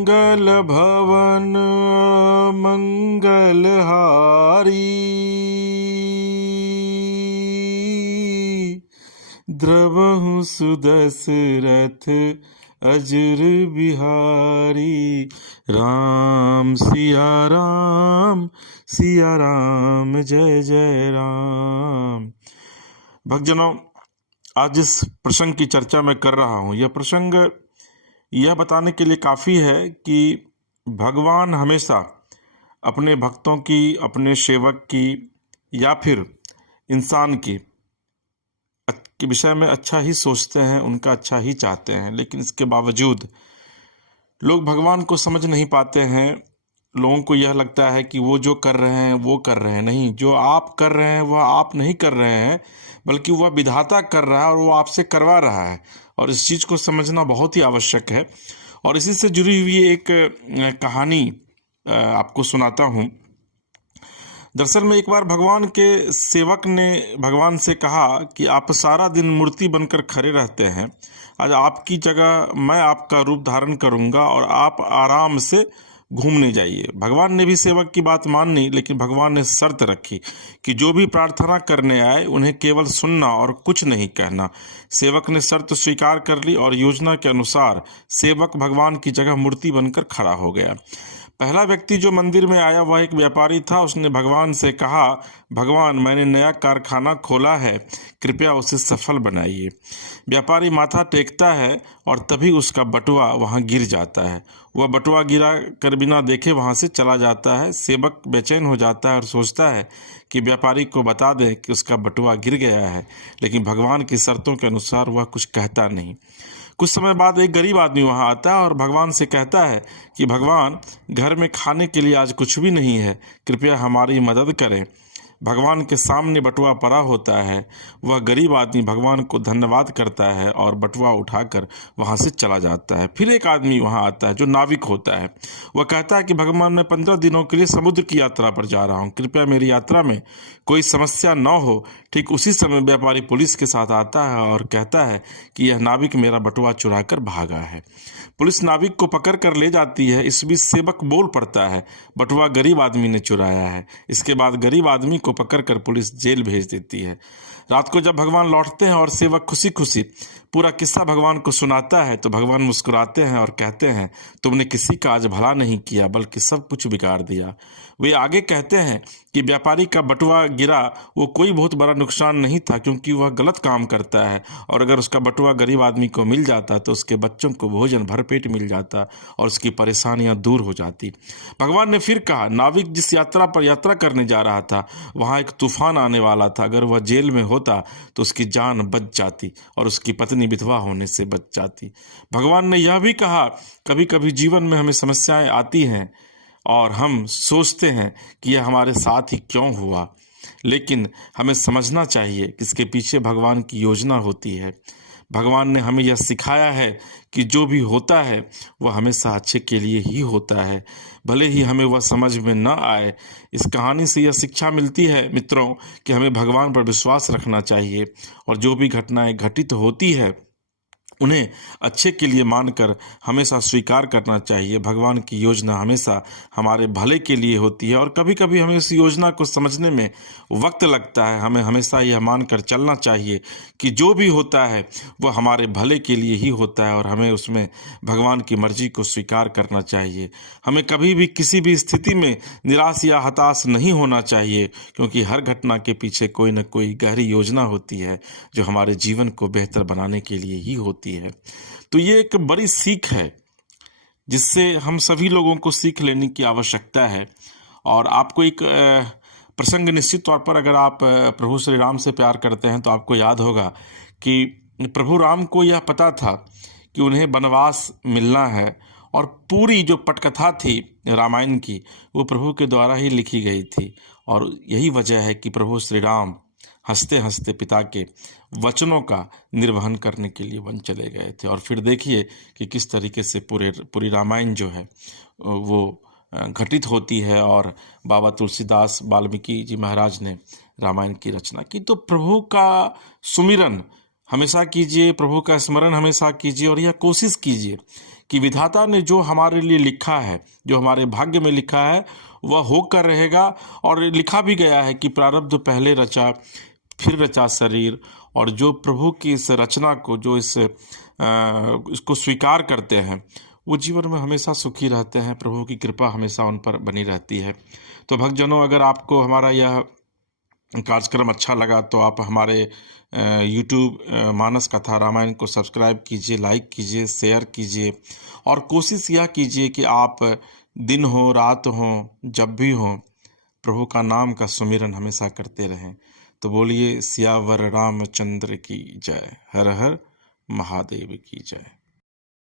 मंगल भवन मंगलहारी, द्रवहु सुदशरथ अजुर बिहारी। राम सिया राम जय जय राम। भक्तजनों, आज इस प्रसंग की चर्चा मैं कर रहा हूँ। यह प्रसंग यह बताने के लिए काफ़ी है कि भगवान हमेशा अपने भक्तों की, अपने सेवक की या फिर इंसान की के विषय में अच्छा ही सोचते हैं, उनका अच्छा ही चाहते हैं। लेकिन इसके बावजूद लोग भगवान को समझ नहीं पाते हैं। लोगों को यह लगता है कि वो जो कर रहे हैं वो कर रहे हैं। नहीं, जो आप कर रहे हैं वह आप नहीं कर रहे हैं, बल्कि वह विधाता कर रहा है और वो आपसे करवा रहा है। और इस चीज़ को समझना बहुत ही आवश्यक है। और इसी से जुड़ी हुई एक कहानी आपको सुनाता हूँ। दरअसल में एक बार भगवान के सेवक ने भगवान से कहा कि आप सारा दिन मूर्ति बनकर खड़े रहते हैं, आज आपकी जगह मैं आपका रूप धारण करूंगा और आप आराम से घूमने जाइए। भगवान ने भी सेवक की बात मानी, लेकिन भगवान ने शर्त रखी कि जो भी प्रार्थना करने आए उन्हें केवल सुनना और कुछ नहीं कहना। सेवक ने शर्त स्वीकार कर ली और योजना के अनुसार सेवक भगवान की जगह मूर्ति बनकर खड़ा हो गया। पहला व्यक्ति जो मंदिर में आया वह एक व्यापारी था। उसने भगवान से कहा, भगवान, मैंने नया कारखाना खोला है, कृपया उसे सफल बनाइए। व्यापारी माथा टेकता है और तभी उसका बटुआ वहां गिर जाता है। वह बटुआ गिरा कर बिना देखे वहां से चला जाता है। सेवक बेचैन हो जाता है और सोचता है कि व्यापारी को बता दें कि उसका बटुआ गिर गया है, लेकिन भगवान की शर्तों के अनुसार वह कुछ कहता नहीं। कुछ समय बाद एक गरीब आदमी वहां आता है और भगवान से कहता है कि भगवान, घर में खाने के लिए आज कुछ भी नहीं है, कृपया हमारी मदद करें। भगवान के सामने बटुआ पड़ा होता है। वह गरीब आदमी भगवान को धन्यवाद करता है और बटुआ उठाकर वहां से चला जाता है। फिर एक आदमी वहां आता है जो नाविक होता है। वह कहता है कि भगवान, मैं 15 दिनों के लिए समुद्र की यात्रा पर जा रहा हूँ, कृपया मेरी यात्रा में कोई समस्या न हो। ठीक उसी समय व्यापारी पुलिस के साथ आता है और कहता है कि यह नाविक मेरा बटुआ चुरा कर भागा है। पुलिस नाविक को पकड़ कर ले जाती है। इस बीच सेवक बोल पड़ता है, बटुआ गरीब आदमी ने चुराया है। इसके बाद गरीब आदमी को पकड़कर पुलिस जेल भेज देती है। रात को जब भगवान लौटते हैं और सेवक खुशी खुशी पूरा किस्सा भगवान को सुनाता है तो भगवान मुस्कुराते हैं और कहते हैं, तुमने किसी का आज भला नहीं किया बल्कि सब कुछ बिगाड़ दिया। वे आगे कहते हैं कि व्यापारी का बटुआ गिरा वो कोई बहुत बड़ा नुकसान नहीं था, क्योंकि वह गलत काम करता है, और अगर उसका बटुआ गरीब आदमी को मिल जाता तो उसके बच्चों को भोजन भरपेट मिल जाता और उसकी परेशानियां दूर हो जाती। भगवान ने फिर कहा, नाविक जिस यात्रा पर यात्रा करने जा रहा था वहां एक तूफान आने वाला था। अगर वह जेल में होता तो उसकी जान बच जाती और उसकी पत्नी विधवा होने से बच जाती। भगवान ने यह भी कहा, कभी कभी जीवन में हमें समस्याएं आती हैं और हम सोचते हैं कि यह हमारे साथ ही क्यों हुआ, लेकिन हमें समझना चाहिए कि इसके पीछे भगवान की योजना होती है। भगवान ने हमें यह सिखाया है कि जो भी होता है वह हमेशा अच्छे के लिए ही होता है, भले ही हमें वह समझ में न आए। इस कहानी से यह शिक्षा मिलती है मित्रों कि हमें भगवान पर विश्वास रखना चाहिए और जो भी घटनाएं घटित होती है उन्हें अच्छे के लिए मानकर हमेशा स्वीकार करना चाहिए। भगवान की योजना हमेशा हमारे भले के लिए होती है और कभी कभी हमें उस योजना को समझने में वक्त लगता है। हमें हमेशा यह मानकर चलना चाहिए कि जो भी होता है वह हमारे भले के लिए ही होता है और हमें उसमें भगवान की मर्जी को स्वीकार करना चाहिए। हमें कभी भी किसी भी स्थिति में निराश या हताश नहीं होना चाहिए, क्योंकि हर घटना के पीछे कोई न कोई गहरी योजना होती है जो हमारे जीवन को बेहतर बनाने के लिए ही होती है। तो ये एक बड़ी सीख है जिससे हम सभी लोगों को सीख लेने की आवश्यकता है। और आपको एक प्रसंग निश्चित तौर पर, अगर आप प्रभु श्री राम से प्यार करते हैं तो आपको याद होगा कि प्रभु राम को यह पता था कि उन्हें वनवास मिलना है और पूरी जो पटकथा थी रामायण की वो प्रभु के द्वारा ही लिखी गई थी। और यही वजह है कि प्रभु श्री राम हंसते हंसते पिता के वचनों का निर्वहन करने के लिए वन चले गए थे। और फिर देखिए कि किस तरीके से पूरी रामायण जो है वो घटित होती है और बाबा तुलसीदास वाल्मीकि जी महाराज ने रामायण की रचना की। तो प्रभु का सुमिरन हमेशा कीजिए, प्रभु का स्मरण हमेशा कीजिए और यह कोशिश कीजिए कि विधाता ने जो हमारे लिए लिखा है, जो हमारे भाग्य में लिखा है, वह होकर रहेगा। और लिखा भी गया है कि प्रारब्ध पहले रचा फिर रचा शरीर। और जो प्रभु की इस रचना को, जो इसको स्वीकार करते हैं, वो जीवन में हमेशा सुखी रहते हैं। प्रभु की कृपा हमेशा उन पर बनी रहती है। तो भक्तजनों, अगर आपको हमारा यह कार्यक्रम अच्छा लगा तो आप हमारे यूट्यूब मानस कथा रामायण को सब्सक्राइब कीजिए, लाइक कीजिए, शेयर कीजिए। और कोशिश यह कीजिए कि आप दिन हो रात हो जब भी हो, प्रभु का नाम का सुमिरन हमेशा करते रहें। तो बोलिए सियावर रामचंद्र की जय। हर हर महादेव की जय।